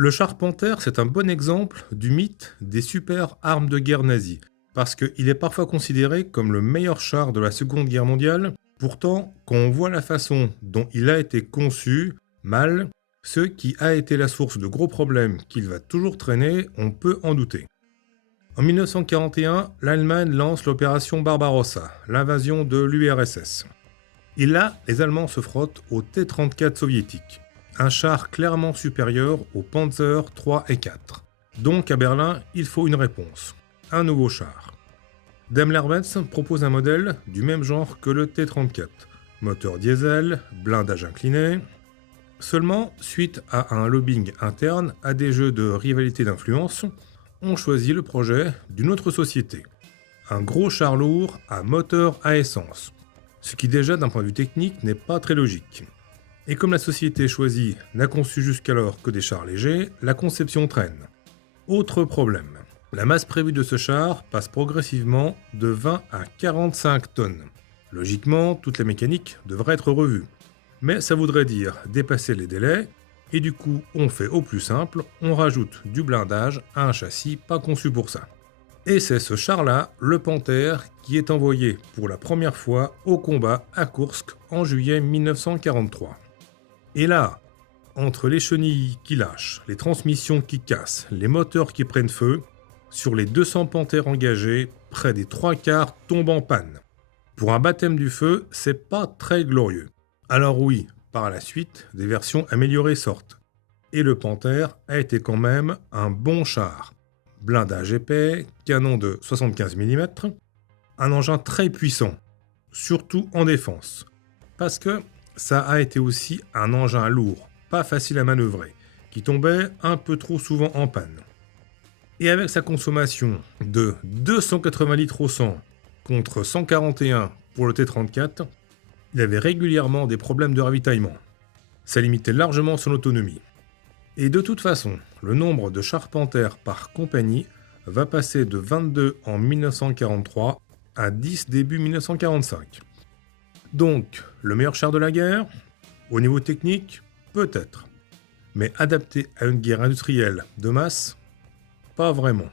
Le char Panther, c'est un bon exemple du mythe des super armes de guerre nazies, parce qu'il est parfois considéré comme le meilleur char de la Seconde Guerre mondiale. Pourtant, quand on voit la façon dont il a été conçu, mal, ce qui a été la source de gros problèmes qu'il va toujours traîner, on peut en douter. En 1941, l'Allemagne lance l'opération Barbarossa, l'invasion de l'URSS. Et là, les Allemands se frottent au T-34 soviétique, un char clairement supérieur aux Panzer III et IV. Donc à Berlin, il faut une réponse, un nouveau char. Daimler-Benz propose un modèle du même genre que le T-34, moteur diesel, blindage incliné. Seulement, suite à un lobbying interne, à des jeux de rivalité d'influence, on choisit le projet d'une autre société. Un gros char lourd à moteur à essence, ce qui déjà d'un point de vue technique n'est pas très logique. Et comme la société choisie n'a conçu jusqu'alors que des chars légers, la conception traîne. Autre problème, la masse prévue de ce char passe progressivement de 20 à 45 tonnes. Logiquement, toute la mécanique devrait être revue. Mais ça voudrait dire dépasser les délais, et du coup on fait au plus simple, on rajoute du blindage à un châssis pas conçu pour ça. Et c'est ce char-là, le Panther, qui est envoyé pour la première fois au combat à Koursk en juillet 1943. Et là, entre les chenilles qui lâchent, les transmissions qui cassent, les moteurs qui prennent feu, sur les 200 Panthers engagés, près des 3/4 tombent en panne. Pour un baptême du feu, c'est pas très glorieux. Alors oui, par la suite, des versions améliorées sortent. Et le Panther a été quand même un bon char. Blindage épais, canon de 75 mm, un engin très puissant, surtout en défense. Parce que ça a été aussi un engin lourd, pas facile à manœuvrer, qui tombait un peu trop souvent en panne. Et avec sa consommation de 280 litres au 100 contre 141 pour le T-34, il avait régulièrement des problèmes de ravitaillement. Ça limitait largement son autonomie. Et de toute façon, le nombre de chars Panther par compagnie va passer de 22 en 1943 à 10 début 1945. Donc, le meilleur char de la guerre? Au niveau technique, peut-être. Mais adapté à une guerre industrielle de masse? Pas vraiment.